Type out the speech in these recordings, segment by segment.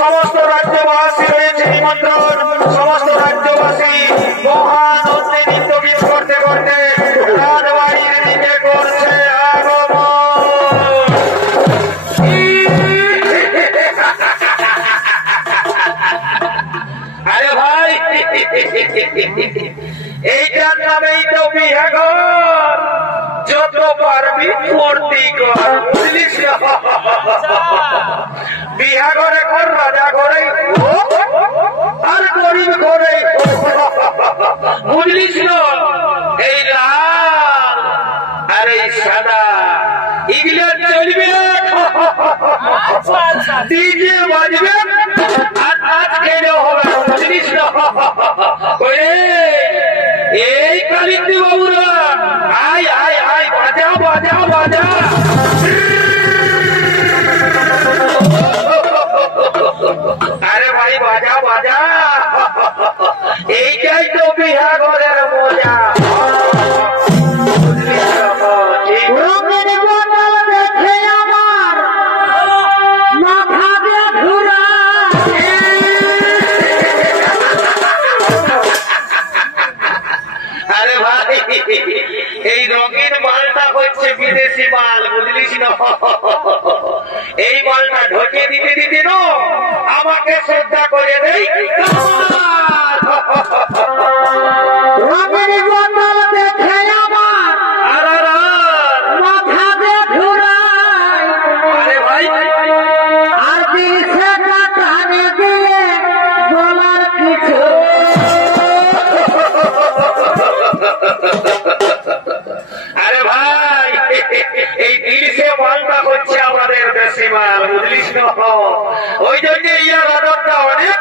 সমস্ত রাজ্যবাসী রয়েছে নিমন্ত্রণ। সমস্ত রাজ্যবাসী মহানন্দে নৃত্য গীত করতে করতে রাজবাড়ির দিকে করছে আগমন। আরে ভাই, এইটার নামেই তো বিহাঘর। যত পারবি মূর্তি কর, বুঝলিস? বিহা ঘরে কর, রাজা ঘরে আর গরিব ঘরে, বুঝলিস? এই লাল আর এই সাদা এগুলো চলবে, ডিজে বাজবে আর নাচ খেলেও হবে, বুঝলিস? এই কালিন্দী বাবুরা আয় আয় আয়, বাজা বাজা বাজা। আরে ভাই বাজা বাজা, এইটাই তো বিহা ঘরের মজা। আরে ভাই, এই রঙিন মালটা হচ্ছে বিদেশি মাল, বুঝলিস? এই মালটা ঢোকে দিতে দিতে না আমাকে শ্রদ্ধা করে দেয়। রঙের বোতল দেখে আমার মাথা দিয়ে ঘুরায়। আরে ভাই, আর দিশে টানে দিয়ে বলার কিছু। আরে ভাই, এই দিশে মালটা হচ্ছে আমাদের দেশি মাল, বুঝলিস? ওই জন্য ইয়ার আদরটা অনেক।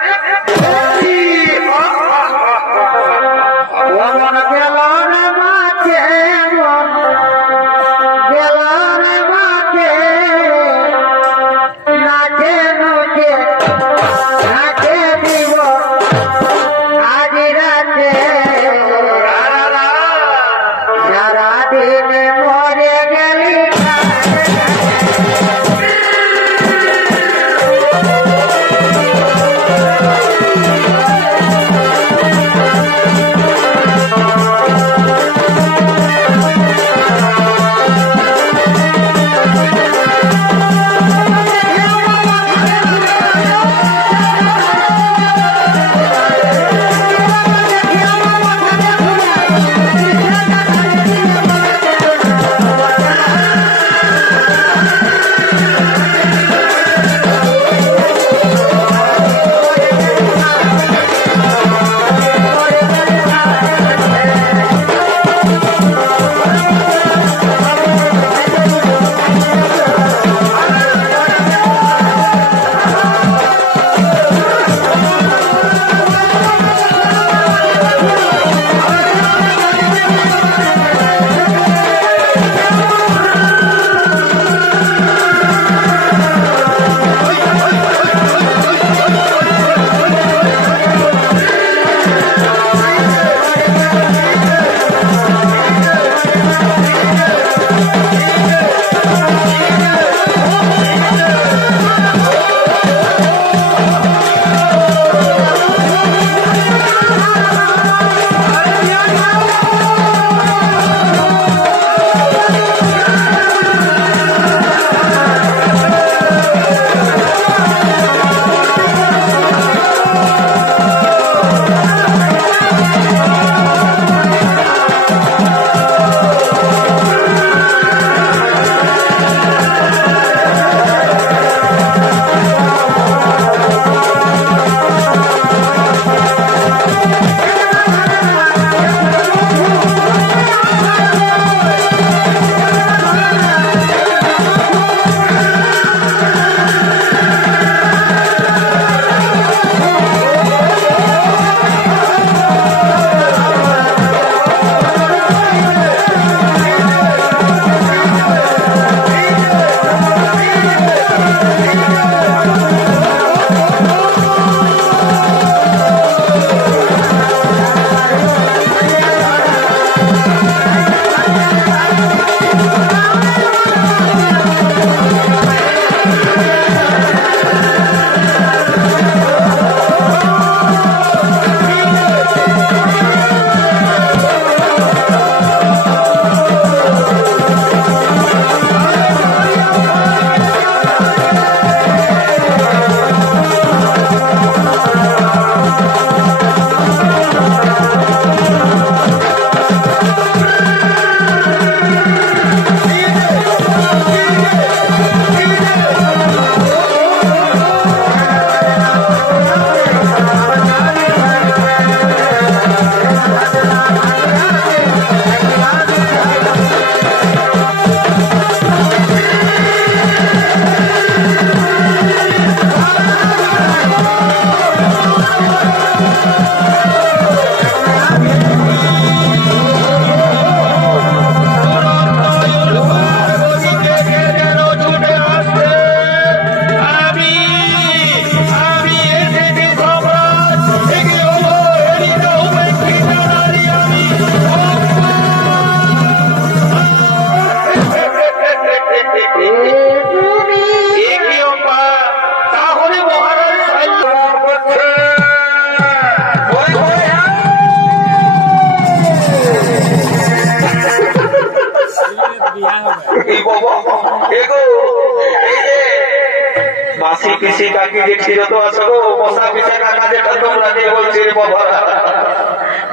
মাসি পিসি কাকি যে ছিল আছে গো মশা পিসা কাকা যেটা তোমরা যে বলছি রে বাবা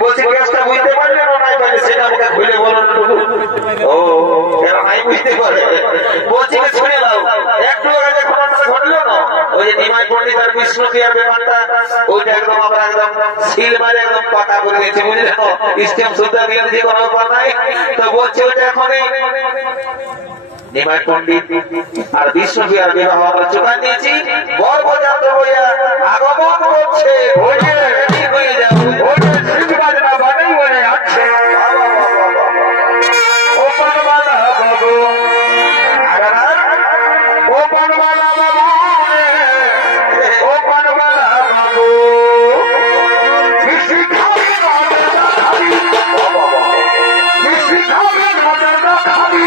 বলছি গ্যাসটা বুঝতে পারলে না নাই পারলে সেটা আমাকে খুলে বলো ও কেন নাই বুঝতে পারে বলছি শুনে নাও একটু আগে ঘটনাটা ঘটলো না ওই যে নিমাই পণ্ডিত আর বিষ্ণুপ্রিয়ার ব্যাপারটা ওইটা একদম আমরা একদম সিল মারে একদম পাকা করে দিয়েছি বুঝলে না স্টেম সুদ্ধা দিয়ে যে কোনো ব্যাপার নাই তো বলছি ওইটা এখনই নিমাই পণ্ডিত আর বিষ্ণুপ্রিয়ার বিবাহ আমরা চোখান দিয়েছি বরযাত্র হইয়া আগমন করছে ভোজে রেডি হয়ে যাও ভোজে সিং বাজনা বানাই বলে আছে ও পানবালা বাবু ও পানবালা বাবু ও পানবালা বাবু মিষ্টি খাবি মিষ্টি খাবি খাবি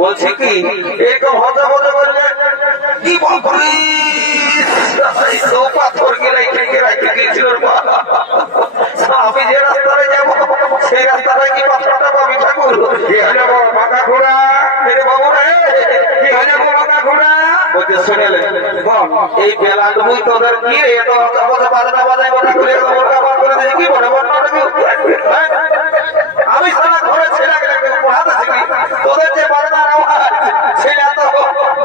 বলছে কি এরকম হজা হজা করলে কি বলবি পাথর গিয়েছিল আমি যে রাস্তায় যাবো সেই রাস্তাটা কি পাথরটা পাবি ঠাকুর পাকা ঘোড়া বাবু রে কি হয়ে যাবো পাকা ঘোড়া বলছে শুনেলে এই বেলা ডুবুই তোদের কি রে এত বাজনা বাজাই কথা করে করে দিয়েছি কি বলে আমি সারা ঘরে ছেলে পড়াতে শিখি তোদের যে বাজনার আওয়াজ ছেলে তো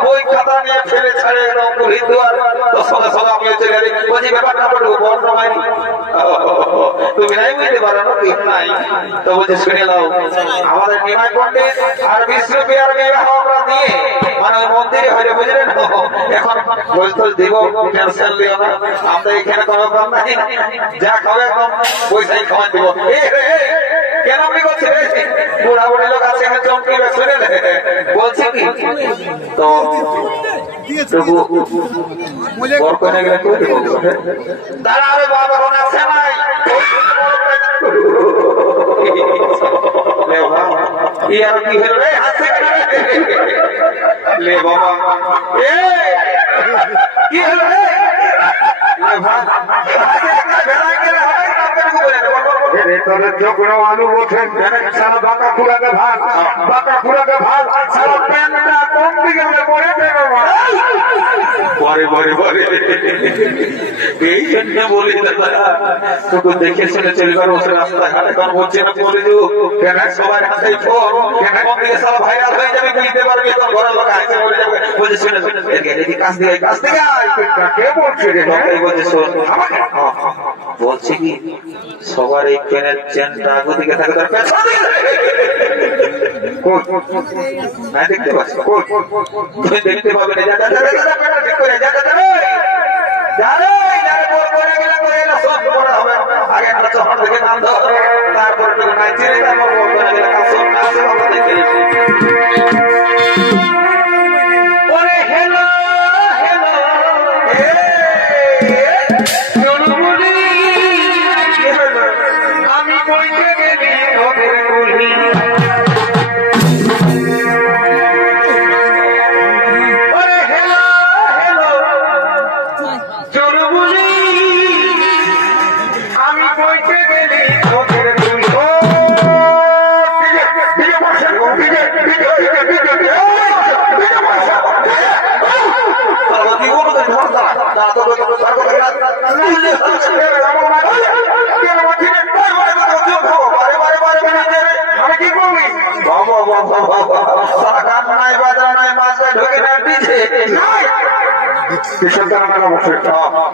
বই খাতা নিয়ে ফেলে ছাড়ে দুয়ার তো সঙ্গে সঙ্গে আমি চলে গেছি বলছি ব্যাপারটা পড়বো বর্ণ হয় তুমি নাই বুঝতে পারো না ঠিক নাই তো বলছে শুনে নাও আমাদের নিমাই পণ্ডিত আর বিষ্ণুপ্রিয়ার বিবাহ আমরা দিয়ে মানে ওই মন্দিরে হইলে বুঝলেন এখন বৈঠল দিব টেনশন লিও না আমরা এখানে কোনো ব্যাপার নাই যা খাবে একদম পয়সাই খাওয়া দিব কেন আপনি বলছেন বুড়া বুড়ি লোক আছে চমকি শুনে বলছে কি তো দাঁড়া আরে বাবা এখন আছে নাই আর কি হল রে হাতে লে বাবা কি হল রে কোনো আলু বলছেন সারা বাঁকা খুঁড়াকে ভাগ বাঁকা খুঁড়াকে ভাগ সারা প্যান্টটা কম দিকে পরে পরে পরে পরে এই জন্য বলি তোকে দেখে শুনে চলবার বসে রাস্তায় হাতে কম বলছে না করে দিও কেন সবার হাতে ফোন কেন কম দিকে সব ভাইরাল হয়ে যাবে বুঝতে পারবি তোর ঘরের লোক হাতে বলে যাবে বলছে শুনে শুনে কাছ থেকে কে বলছে রে বলছে শোন বলছি কি সবার এই পেনের চেনটা আগু দিকে থাকে তার পেছন না দেখতে পাচ্ছি তুমি দেখতে পাবে না আগে একটা চহর থেকে নাম ধর তারপরে নাই চিনে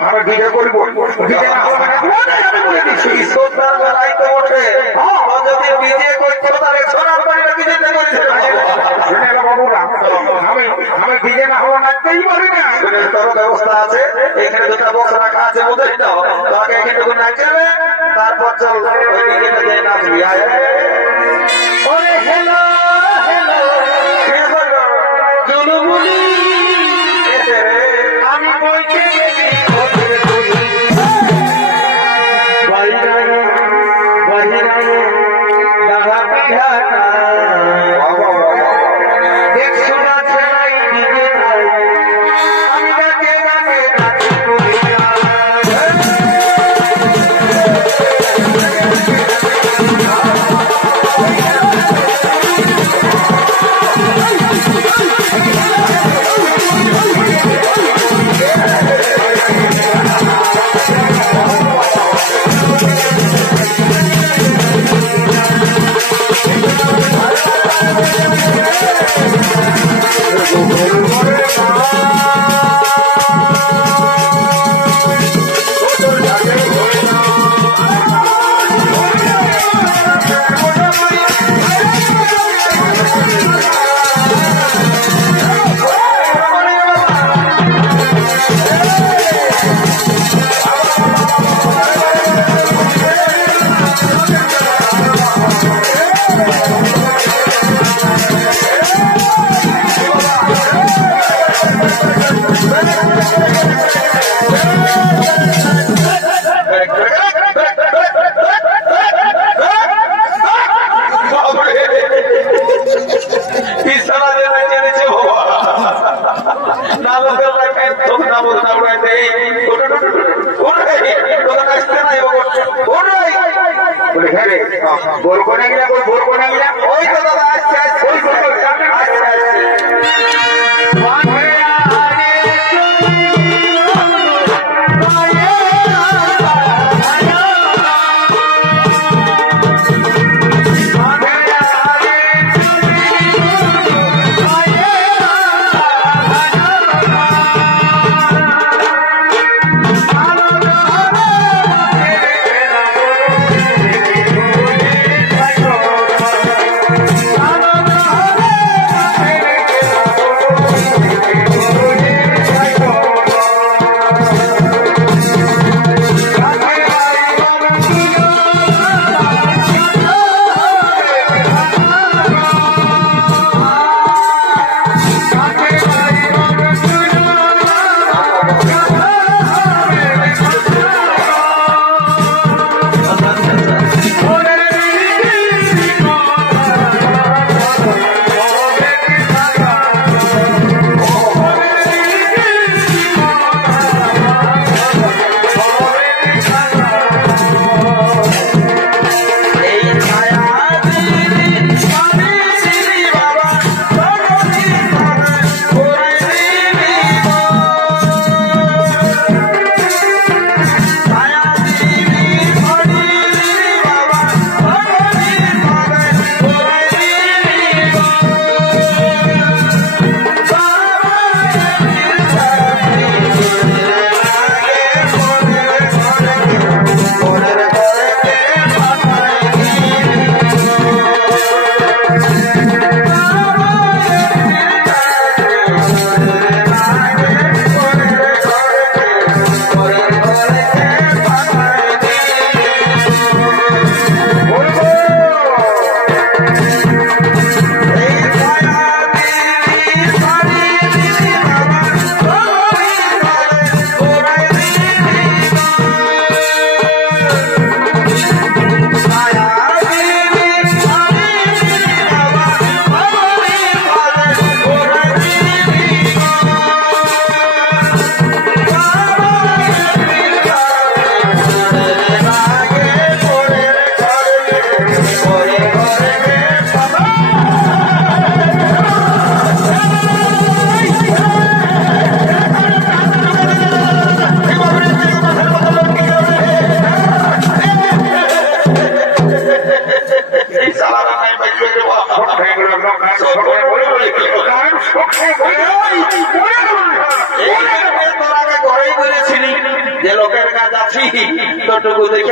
আমরা বিজয় করবো সন্ধ্যার বেলায় তো ওঠে যদি বিজয় করছো তাহলে সোনার বাড়িটা বিজেতে করেছে বাবুরা আমি বিজয় না হওয়া নাচতেই পারি না। তোর ব্যবস্থা আছে, এখানে দুটা বক্স রাখা আছে বোঝাই দাও, তোমাকে এখানে নাচাবে, তারপর চল ওই দিকে যে নাচবি। ওরে হেলো হেলো জুলুমুলি আমি বইতে গেছি बोर को नहीं गिरा, बोर को नहीं गिरा, ওই তো দাদা আসছে আসছে আসছে আসছে Hello.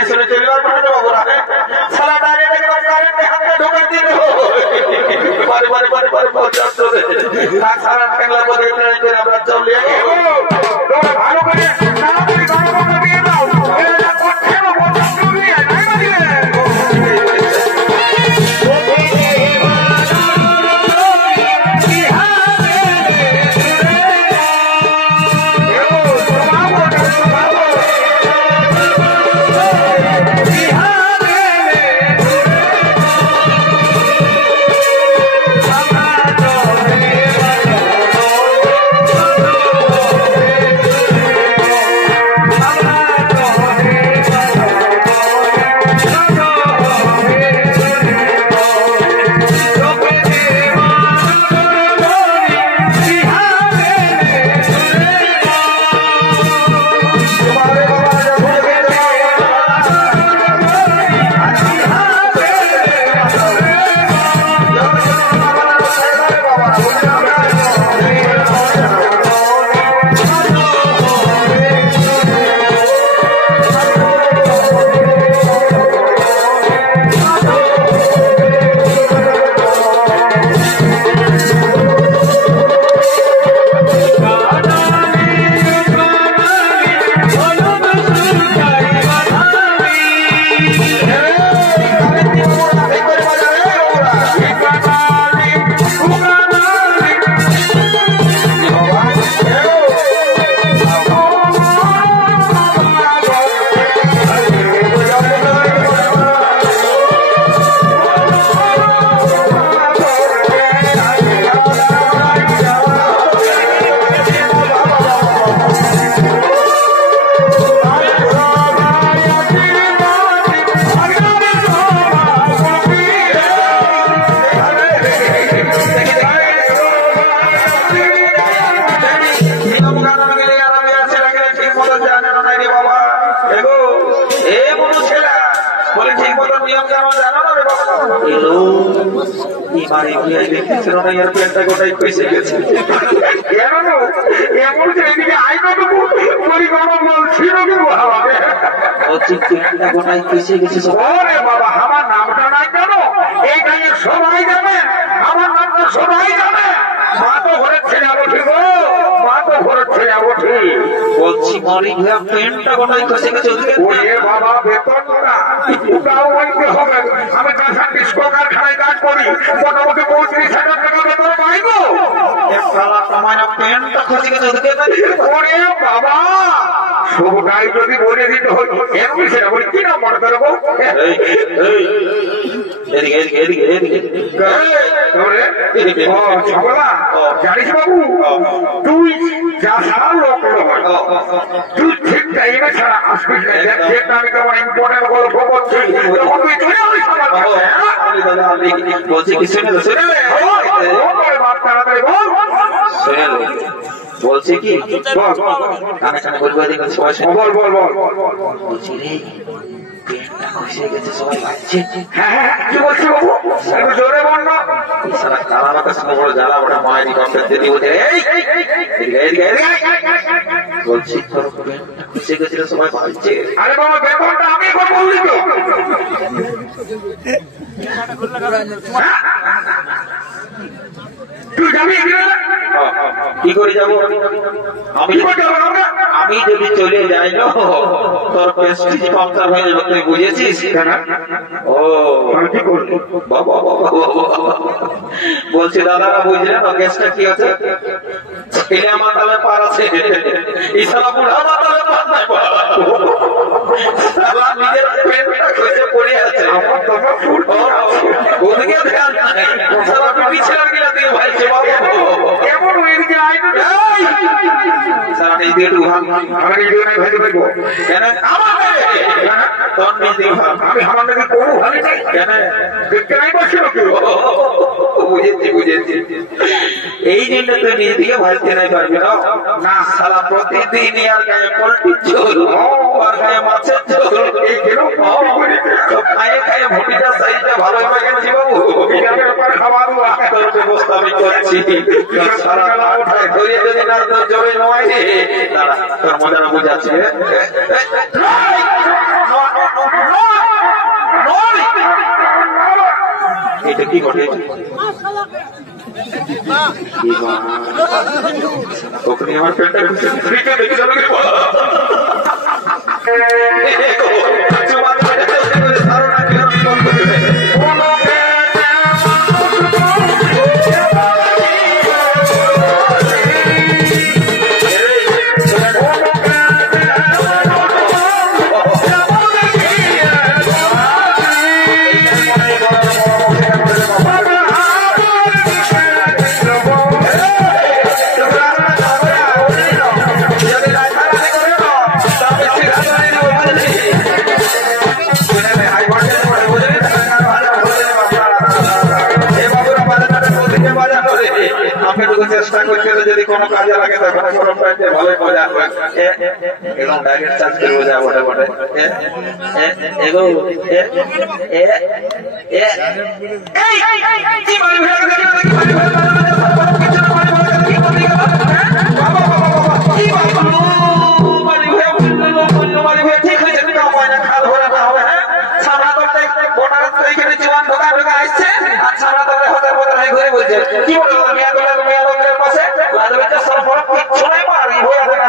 শুনে চলবার পারে বাবুরা সালা দাঁড়িয়ে দেখলাম কারেন্টে হাতে ঢোকা দিল বারে বারে বারে বারে পর্যন্ত সারা ঠেংলা বলে করে আমরা চলে তোমরা ভালো করে তাড়াতাড়ি গণনা দিয়ে দাও এটা করছে না পর্যন্ত দিয়ে নাই না দিলে বাবা আমার নামটা নাই জানো এইটাই সবাই জানে আমার নামটা সবাই জানে মা তো ঘরের ছেলে উঠি গো মা তো ঘরের ছেলে উঠি বলছি মরি পেনটা কোথায় খসে গেছে বাবা বেতনটা ওটাও বলতে হবে আমি কাঁচা ডিস্কো কারখানায় কাজ করি মোটামুটি 35,000 টাকা বেতন পাইবো পেনটা খসে গেছে ওরে বাবা সবটাই যদি বলে দিতে হয় এমনি সেটা বলি কি নাম মনে করবো জানিস বাবু তুই যা সারা লোক তুই ঠিক টাইমে ছাড়া আসবিস না যেটা আমি তোমার ইম্পর্টেন্ট গল্প করছি তুই চলে বলছি কি শুনে তাড়াতাড়ি বল বলছি কি বল বল বল বলছি রে পেটটা খসে গেছে সবাই ভাবছে হ্যাঁ কি বলছি বাবু একটু জোরে বল না সারা কালা বাতাস বড় জ্বালা ওটা মায়ের কম্পের দিদি বলছে বলছি তোর পেটটা খসে গেছিল সবাই ভাবছে আরে বাবা বেতনটা আমি এখন বললি তো তুই যাবি কি করে যাবো আমি যদি চলে যাই না তোর প্রেস্টিজ পাংচার হয়ে যাবে তুই বুঝেছিস ও বাবা বলছি দাদারা বুঝলেন না কেসটা কি আছে ছেলে আমার তালে পার আছে ইসারা বুড়া আমার তালে পার নাই নিজের পেটটা খসে পড়ে আছে ওদিকে ধ্যান সারা পিছিয়ে কিনা তুই ভাই কেমন ওইদিকে আইন সারা এইদিকে একটু ভাগ আমার এইদিকে নাই ভাই ভাইবো কেন তোর নিজে ভাগ আমি আমার নাকি কোনো ভালো নাই কেন দেখতে নাই বসছিল কেউ বুঝেছি বুঝেছি এই জন্য তুই নিজে দিকে ভাজতে নাই পারবি না না সারা প্রতিদিন আর গায়ে পোল্ট্রির ঝোল আর গায়ে মাছের ঝোল এই কেন খায়ে খায়ে ভুটিটা সাইজটা ভালো হয়ে গেছি বাবু খাবার তোর ব্যবস্থা আমি করছি সারা মাথায় ধরিয়ে যদি না তোর জমে নয় দাঁড়া তোর মজাটা বুঝাচ্ছি এটা কি ঘটে ওখানে আমার পেটটা দেখে যাবে চেষ্টা করছে যদি কোনো কাজে লাগে তখন ভালো মজা আসবে একদম ডাইরেক্ট চার্জ করবো যা বটে বটে ঠিক হয়েছে খাল ভরে হবে সামনা করতে বোটার তো এখানে জীবন ঢোকা ঢোকা আসছে আর সামনা করতে হতে হতে ঘুরে বলছে কি বলবো মেয়া লোকের পাশে লাজবেটা সরফর কিচ্ছু নাই পারি হয়ে থাকে